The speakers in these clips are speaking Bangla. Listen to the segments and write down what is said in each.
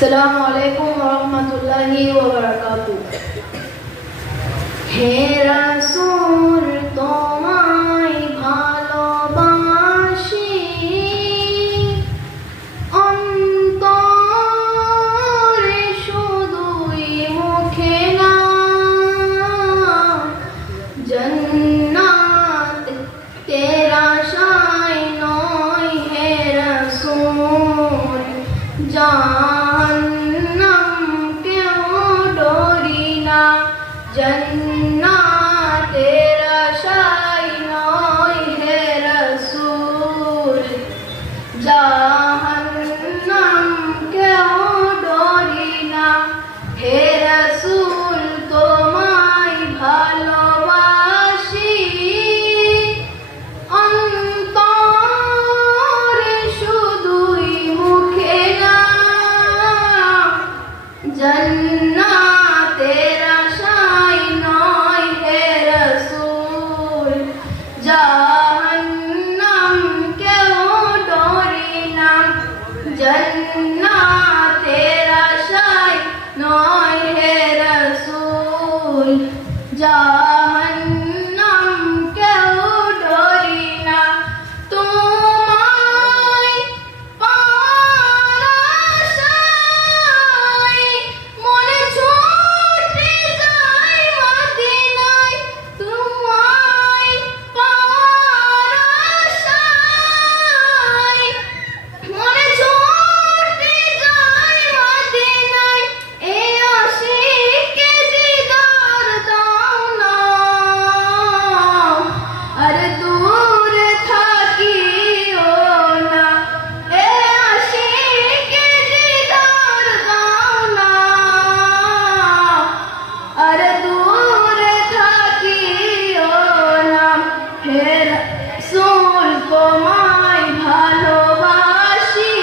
আসসালামু আলাইকুম ওয়া রাহমাতুল্লাহি ওয়া বারাকাতুহু। হে রাসূল তোমায় ভালোবাসি, অন্তরে শুধুই মুখে না, জান্নাত তেরা আশায় নয় হে রাসূল, জাহান্নাম কেউ ডরি না, জান্নাতের আশায় নয় হে রাসূল, জাহান্নাম কেউ ডরি না। হে রাসূল তোমায় ভালোবাসি, অন্তরে শুধুই মুখে না, জান্নাতের আশায় নয় হে রাসূল, জাহান্নাম কেউ ডরি না, জান্নাতের আশায় নয় হে রাসূল, জাহান্নাম কেউ ডরি না। তোমায় পাওয়ার আশায় মনে ছুটে যায় মদিনায়, তোমায় পাওয়ার আশায় মনে ছুটে যায় মদিনায়, এই আশিকে দিদার দাও না, আর দূরে থাকিও না, এই আশিকে দিদার দাও না, আর দূরে থাকিও না। হে রাসূল তোমায় ভালোবাসি,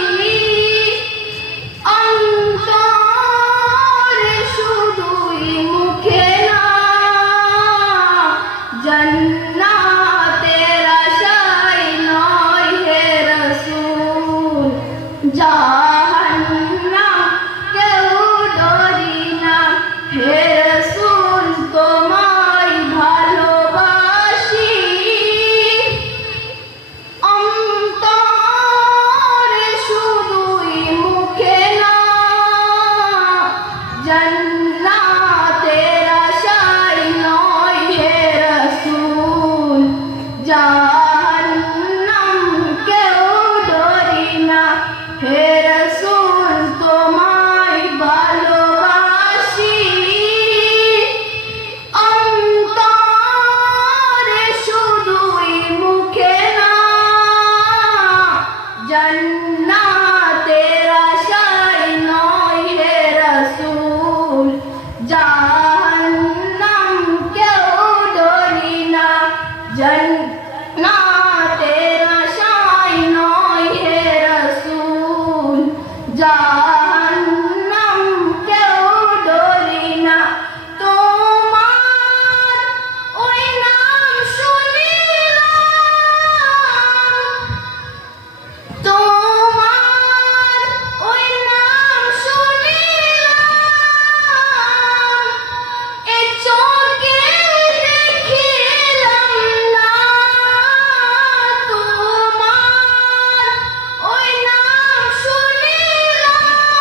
অন্তরে শুধুই মুখে না, জান্নাতের আশায় নয় হে রাসূল, জাহান্নাম কেউ ডরি না। হে রাসূল তোমায় ভালোবাসি, অন্তরে শুধুই মুখে না, জান্নাতের আশায় নয় হে রাসূল, জাহান্নাম কেউ ডরি না। হে রাসূল তোমায় ভালোবাসি, অন্তরে শুধুই মুখে না, জান্নাতের আশায় নয় হে রাসূল, জাহান্নাম কেউ ডরি না, জান্নাতের আশায় নয় হে রাসূল, জাহান্নাম কেউ ডরি না। তোমার ওই নাম শুনিলাম, তোমার ওই নাম শুনিলাম, এ চোখে দেখিলাম না, তোমার ওই নাম শুনিলাম,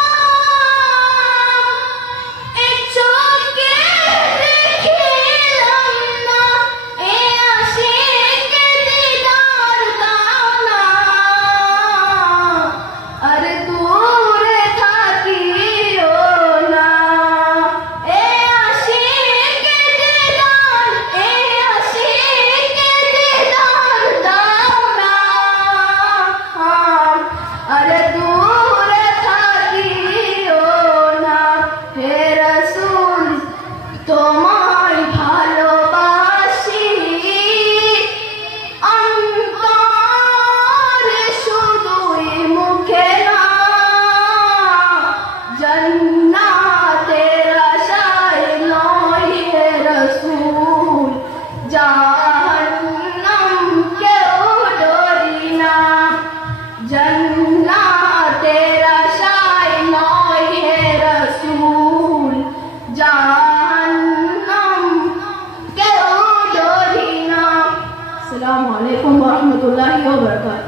عليكم ورحمة الله وبركاته.